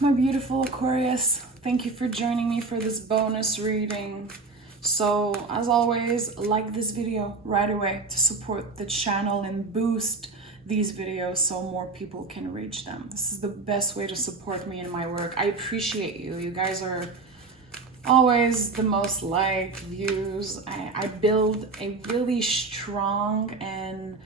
My beautiful Aquarius, thank you for joining me for this bonus reading. So as always, like this video right away to support the channel and boost these videos so more people can reach them. This is the best way to support me in my work. I appreciate you. You guys are always the most liked, views. I build a really strong and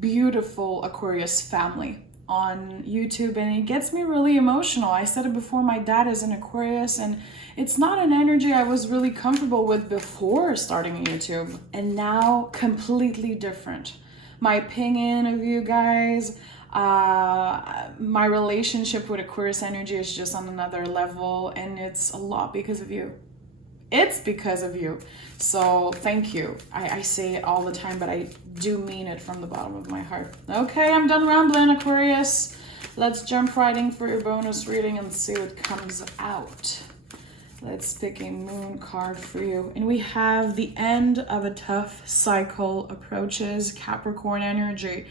beautiful Aquarius family on YouTube, and it gets me really emotional. I said it before, my dad is an Aquarius, and it's not an energy I was really comfortable with before starting YouTube, and now completely different. My opinion of you guys, my relationship with Aquarius energy is just on another level, and it's a lot because of you. It's because of you. So thank you. I say it all the time, but I do mean it from the bottom of my heart. Okay, I'm done rambling, Aquarius. Let's jump right in for your bonus reading and see what comes out. Let's pick a moon card for you. And we have the end of a tough cycle approaches, Capricorn energy.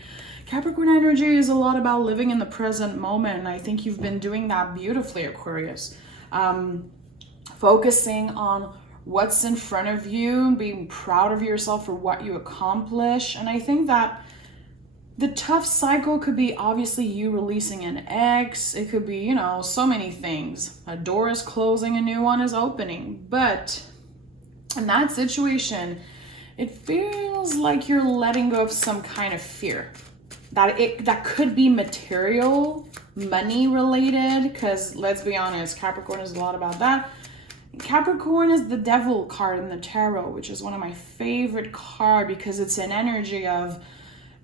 Capricorn energy is a lot about living in the present moment. And I think you've been doing that beautifully, Aquarius. Focusing on what's in front of you, being proud of yourself for what you accomplish. And I think that the tough cycle could be obviously you releasing an ex. It could be, you know, so many things. A door is closing, a new one is opening. But in that situation, it feels like you're letting go of some kind of fear. That could be material, money related, because let's be honest, Capricorn is a lot about that. Capricorn is the devil card in the tarot, which is one of my favorite cards because it's an energy of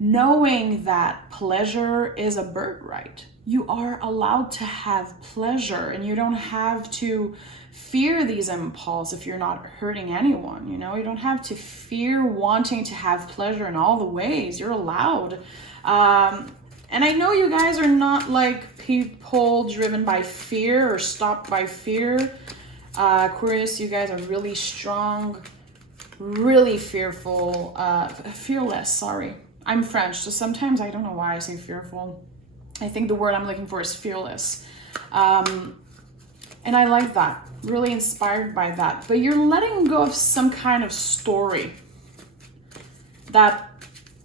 knowing that pleasure is a birthright. You are allowed to have pleasure, and you don't have to fear these impulses if you're not hurting anyone. You know, you don't have to fear wanting to have pleasure in all the ways. You're allowed. And I know you guys are not like people driven by fear or stopped by fear. Aquarius, you guys are really strong, really fearful, fearless, sorry. I'm French, so sometimes I don't know why I say fearful. I think the word I'm looking for is fearless. And I like that, really inspired by that. But you're letting go of some kind of story that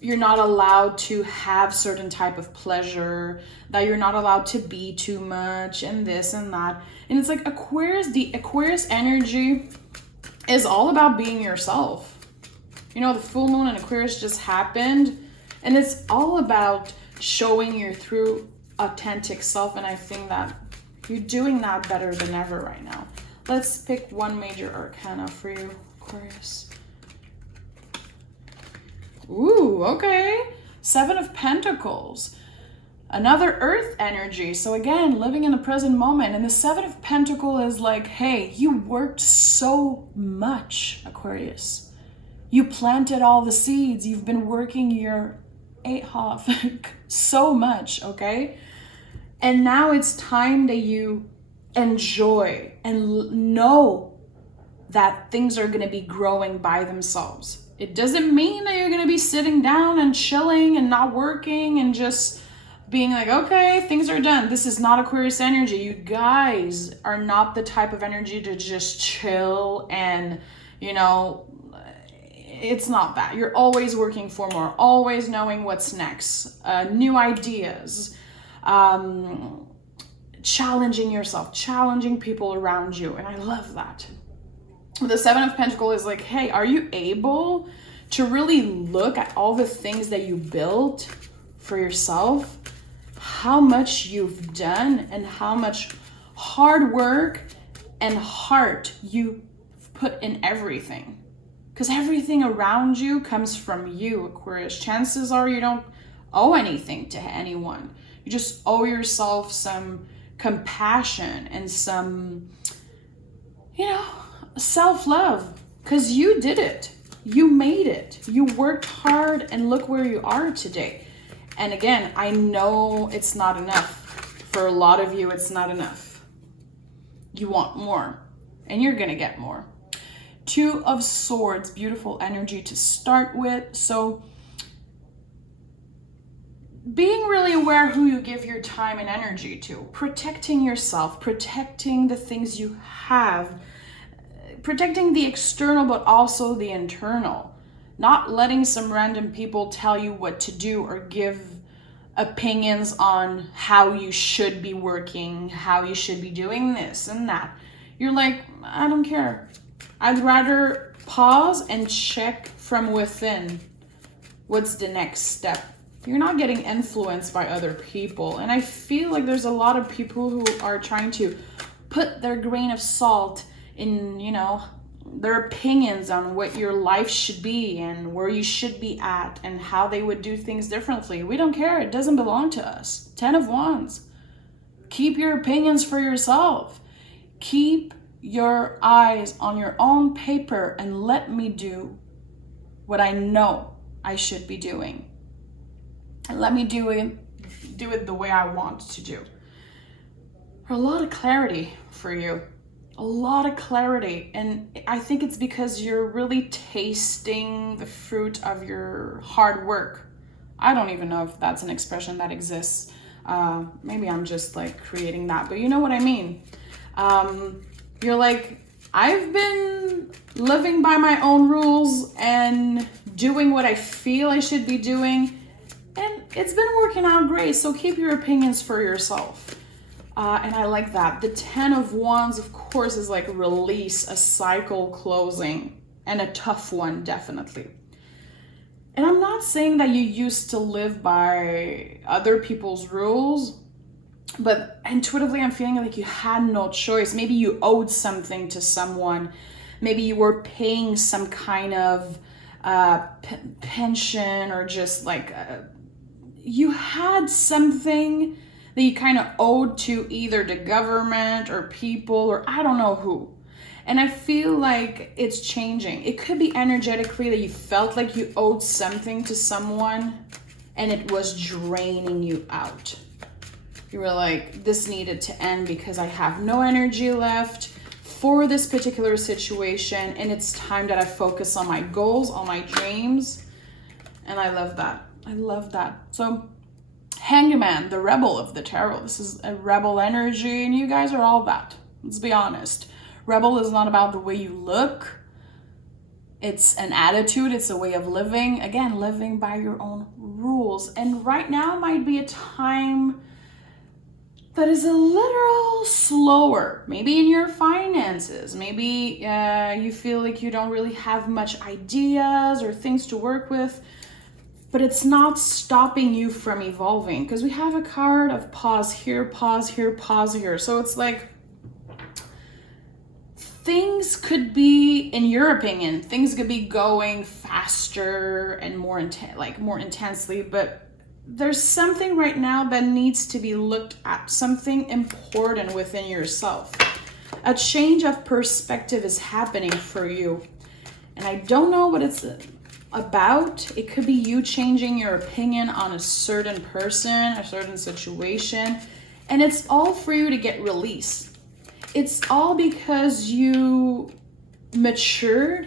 you're not allowed to have certain type of pleasure, that you're not allowed to be too much, and this and that. And it's like Aquarius, the Aquarius energy is all about being yourself. You know, the full moon in Aquarius just happened, and it's all about showing your true authentic self. And I think that you're doing that better than ever right now. Let's pick one major arcana for you, Aquarius. Ooh, okay. Seven of Pentacles. Another earth energy. So again, living in the present moment. And the Seven of Pentacles is like, hey, you worked so much, Aquarius. You planted all the seeds. You've been working your off so much, okay? And now it's time that you enjoy and know that things are going to be growing by themselves. It doesn't mean that you're going to be sitting down and chilling and not working and just being like, okay, things are done. This is not Aquarius energy. You guys are not the type of energy to just chill and, you know, it's not that. You're always working for more, always knowing what's next, new ideas, challenging yourself, challenging people around you. And I love that. The Seven of Pentacles is like, hey, are you able to really look at all the things that you built for yourself, how much you've done, and how much hard work and heart you put in everything? Because everything around you comes from you, Aquarius. Chances are you don't owe anything to anyone. You just owe yourself some compassion and some, you know, self-love, because you did it. You made it. You worked hard, and look where you are today. And again, I know it's not enough. For a lot of you, it's not enough. You want more, and you're gonna get more. Two of Swords, beautiful energy to start with. So being really aware who you give your time and energy to, protecting yourself, protecting the things you have, protecting the external but also the internal, not letting some random people tell you what to do or give opinions on how you should be working, how you should be doing this and that. You're like, I don't care. I'd rather pause and check from within what's the next step. You're not getting influenced by other people. And I feel like there's a lot of people who are trying to put their grain of salt in, you know, their opinions on what your life should be and where you should be at and how they would do things differently. We don't care. It doesn't belong to us. 10 of Wands. Keep your opinions for yourself. Keep your eyes on your own paper and let me do what I know I should be doing. And let me do it the way I want to do. A lot of clarity for you. A lot of clarity. And I think it's because you're really tasting the fruit of your hard work. I don't even know if that's an expression that exists. Maybe I'm just like creating that, but you know what I mean. You're like, I've been living by my own rules and doing what I feel I should be doing, and it's been working out great. So keep your opinions for yourself. And I like that. The 10 of Wands, of course, is like release, a cycle closing, and a tough one, definitely. And I'm not saying that you used to live by other people's rules, but intuitively I'm feeling like you had no choice. Maybe you owed something to someone. Maybe you were paying some kind of pension, or just like you had something that you kind of owed to either the government or people or I don't know who. And I feel like it's changing. It could be energetically that you felt like you owed something to someone and it was draining you out. You were like, this needed to end because I have no energy left for this particular situation, and it's time that I focus on my goals, on my dreams. And I love that. I love that. So Hangman, the rebel of the tarot. This is a rebel energy, and you guys are all that. Let's be honest. Rebel is not about the way you look. It's an attitude. It's a way of living. Again, living by your own rules. And right now might be a time that is a little slower. Maybe in your finances. Maybe you feel like you don't really have much ideas or things to work with. But it's not stopping you from evolving, because we have a card of pause here, pause here, pause here. So it's like things could be, in your opinion, things could be going faster and more intensely, but there's something right now that needs to be looked at, something important within yourself. A change of perspective is happening for you. And I don't know what it's about. It could be you changing your opinion on a certain person, a certain situation, and it's all for you to get released. It's all because you matured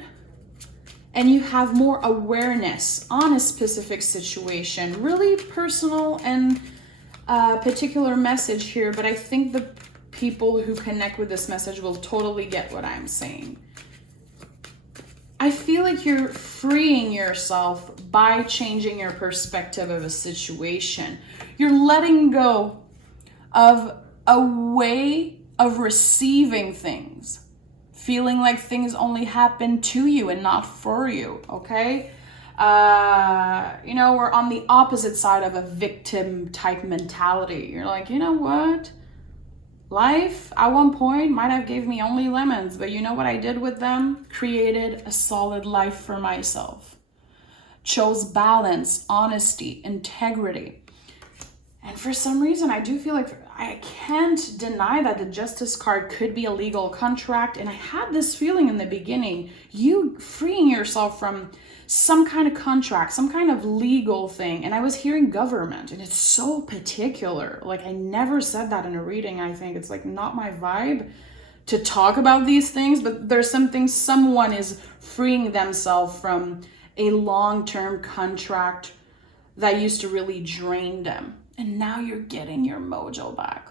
and you have more awareness on a specific situation. Really personal and particular message here, but I think the people who connect with this message will totally get what I'm saying. I feel like you're freeing yourself by changing your perspective of a situation. You're letting go of a way of receiving things, feeling like things only happen to you and not for you, okay? We're on the opposite side of a victim type mentality. You're like, you know what? Life at one point might have gave me only lemons, but you know what I did with them? Created a solid life for myself. Chose balance, honesty, integrity. And for some reason, I do feel like I can't deny that the Justice card could be a legal contract. And I had this feeling in the beginning, you freeing yourself from some kind of contract, some kind of legal thing. And I was hearing government, and it's so particular. Like, I never said that in a reading. I think it's like not my vibe to talk about these things, but there's something, someone is freeing themselves from a long-term contract that used to really drain them. And now you're getting your mojo back.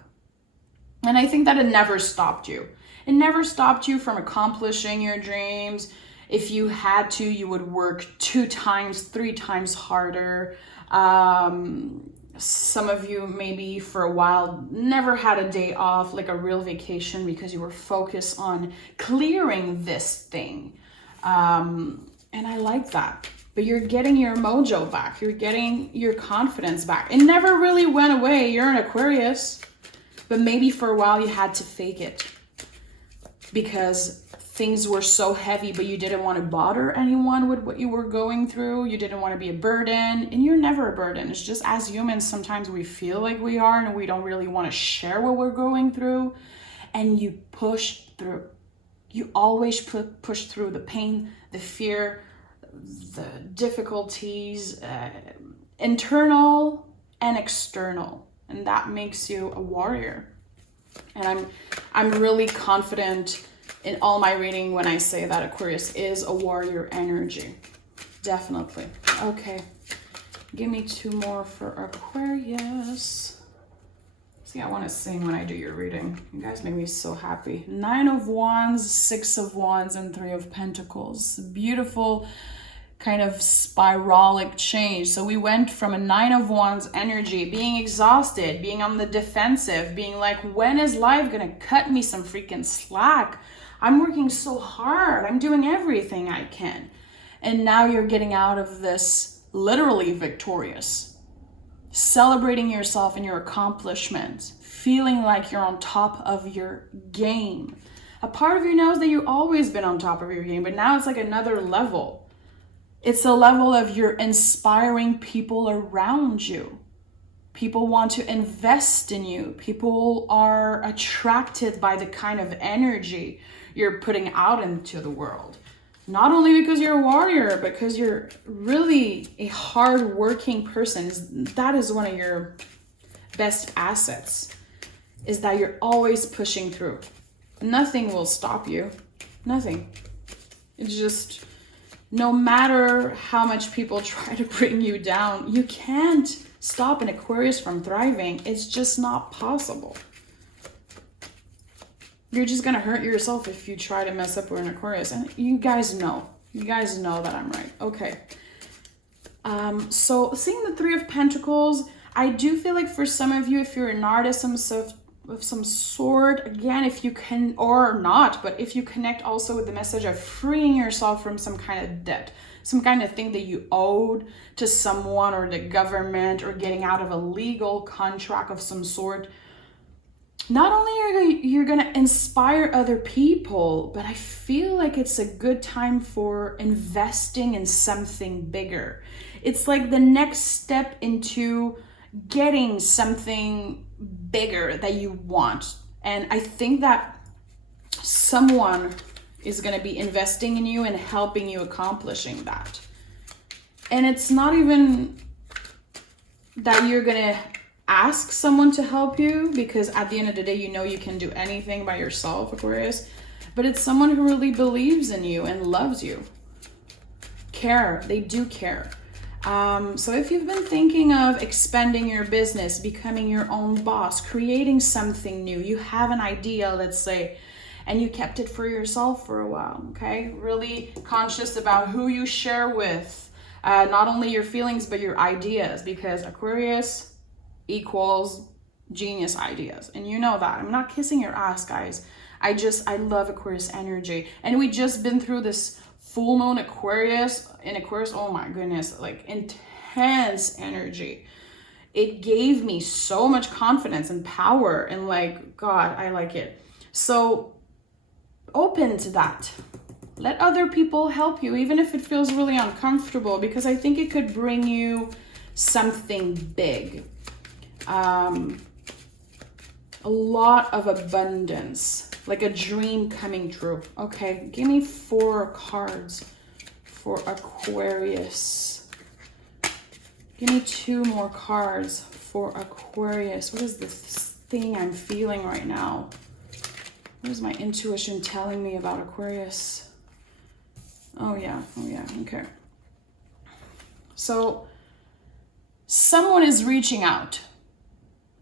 And I think that it never stopped you. It never stopped you from accomplishing your dreams. If you had to, you would work 2 times, 3 times harder. Some of you maybe for a while never had a day off, like a real vacation, because you were focused on clearing this thing. And I like that. But you're getting your mojo back. You're getting your confidence back. It never really went away. You're an Aquarius. But maybe for a while you had to fake it because things were so heavy, but you didn't want to bother anyone with what you were going through. You didn't want to be a burden, and you're never a burden. It's just as humans, sometimes we feel like we are and we don't really want to share what we're going through, and you push through. You always push through the pain, the fear, the difficulties, internal and external, and that makes you a warrior. And I'm really confident in all my reading when I say that Aquarius is a warrior energy. Definitely. Okay. Give me 2 more for Aquarius. See, I want to sing when I do your reading. You guys make me so happy. 9 of Wands, 6 of Wands, and 3 of Pentacles. Beautiful kind of spiralic change. So we went from a 9 of Wands energy, being exhausted, being on the defensive, being like, when is life gonna cut me some freaking slack? I'm working so hard. I'm doing everything I can. And now you're getting out of this literally victorious, celebrating yourself and your accomplishments, feeling like you're on top of your game. A part of you knows that you've always been on top of your game, but now it's like another level. It's a level of you're inspiring people around you. People want to invest in you. People are attracted by the kind of energy you're putting out into the world. Not only because you're a warrior, but because you're really a hard-working person. That is one of your best assets, is that you're always pushing through. Nothing will stop you. Nothing. It's just, no matter how much people try to bring you down, you can't stop an Aquarius from thriving. It's just not possible. You're just gonna hurt yourself if you try to mess up with an Aquarius. And you guys know that I'm right. Okay. So seeing the 3 of Pentacles, I do feel like for some of you, if you're an artist of some sort, again, if you can, or not, but if you connect also with the message of freeing yourself from some kind of debt, some kind of thing that you owed to someone or the government, or getting out of a legal contract of some sort, not only are you're going to inspire other people, but I feel like it's a good time for investing in something bigger. It's like the next step into getting something bigger that you want. And I think that someone is going to be investing in you and helping you accomplishing that. And it's not even that you're going to ask someone to help you, because at the end of the day, you know you can do anything by yourself, Aquarius, but it's someone who really believes in you and loves you. They do care. So if you've been thinking of expanding your business, becoming your own boss, creating something new, you have an idea, let's say, and you kept it for yourself for a while, okay? Really conscious about who you share with, not only your feelings, but your ideas, because Aquarius equals genius ideas. And you know that. I'm not kissing your ass, guys. I love Aquarius energy. And we just been through this full moon in Aquarius, oh my goodness, like intense energy. It gave me so much confidence and power, and like, God, I like it. So open to that. Let other people help you, even if it feels really uncomfortable, because I think it could bring you something big. A lot of abundance, like a dream coming true. Okay, give me 4 cards for Aquarius. Give me 2 more cards for Aquarius. What is this thing I'm feeling right now? What is my intuition telling me about Aquarius? Oh yeah, okay. So someone is reaching out.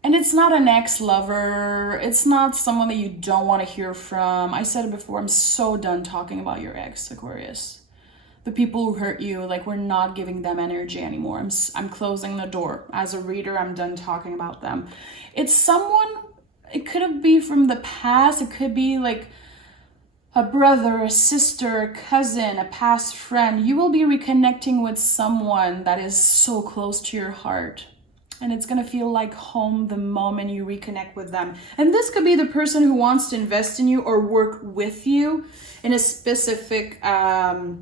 And it's not an ex-lover. It's not someone that you don't want to hear from. I said it before, I'm so done talking about your ex, Aquarius. The people who hurt you, like, we're not giving them energy anymore. I'm closing the door. As a reader, I'm done talking about them. It's someone, it could be from the past. It could be like a brother, a sister, a cousin, a past friend. You will be reconnecting with someone that is so close to your heart. And it's going to feel like home the moment you reconnect with them. And this could be the person who wants to invest in you or work with you in a specific field.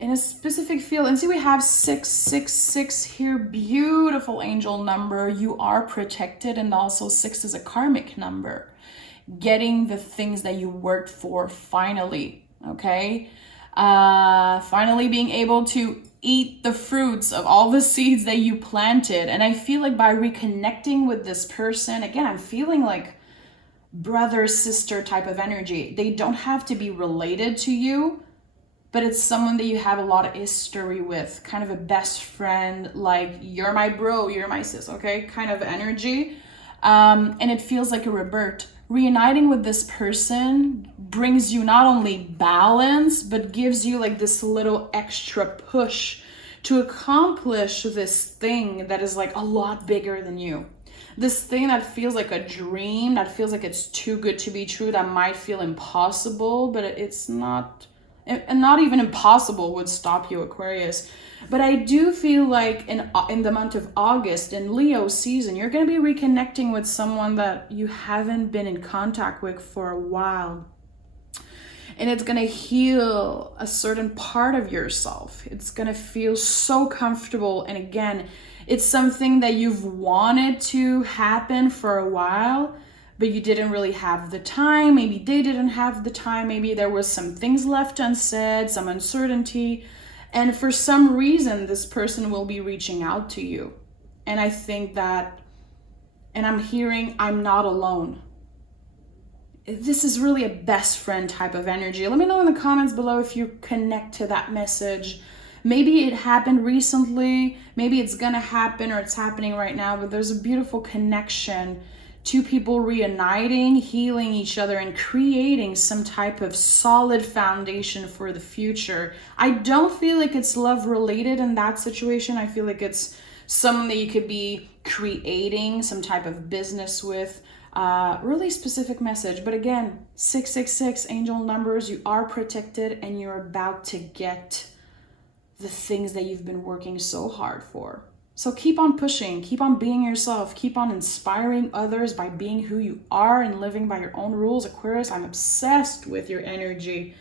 And see, we have 666 here. Beautiful angel number. You are protected. And also 6 is a karmic number. Getting the things that you worked for finally. Okay. Finally being able to eat the fruits of all the seeds that you planted. And I feel like by reconnecting with this person, again, I'm feeling like brother, sister type of energy. They don't have to be related to you, but it's someone that you have a lot of history with, kind of a best friend, like you're my bro, you're my sis, okay, kind of energy. And it feels like a rebirth. Reuniting with this person brings you not only balance, but gives you like this little extra push to accomplish this thing that is like a lot bigger than you. This thing that feels like a dream, that feels like it's too good to be true, that might feel impossible, but it's not. And not even impossible would stop you, Aquarius. But I do feel like in the month of August, in Leo season, you're going to be reconnecting with someone that you haven't been in contact with for a while. And it's going to heal a certain part of yourself. It's going to feel so comfortable. And again, it's something that you've wanted to happen for a while, but you didn't really have the time. Maybe they didn't have the time. Maybe there was some things left unsaid, some uncertainty. And for some reason, this person will be reaching out to you. And I think that, and I'm hearing, I'm not alone. This is really a best friend type of energy. Let me know in the comments below if you connect to that message. Maybe it happened recently. Maybe it's gonna happen or it's happening right now, but there's a beautiful connection. Two people reuniting, healing each other, and creating some type of solid foundation for the future. I don't feel like it's love related in that situation. I feel like it's someone that you could be creating some type of business with. Really specific message. But again, 666, angel numbers, you are protected and you're about to get the things that you've been working so hard for. So keep on pushing, keep on being yourself, keep on inspiring others by being who you are and living by your own rules. Aquarius, I'm obsessed with your energy.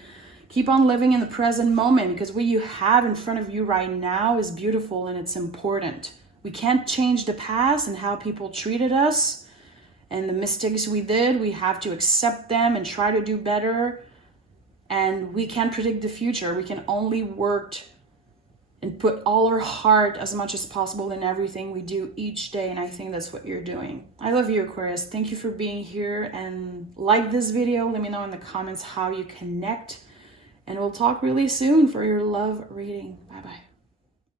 Keep on living in the present moment, because what you have in front of you right now is beautiful and it's important. We can't change the past and how people treated us and the mistakes we did. We have to accept them and try to do better. And we can't predict the future. We can only work and put all our heart as much as possible in everything we do each day. And I think that's what you're doing. I love you, Aquarius. Thank you for being here, and like this video. Let me know in the comments how you connect, and we'll talk really soon for your love reading. Bye-bye.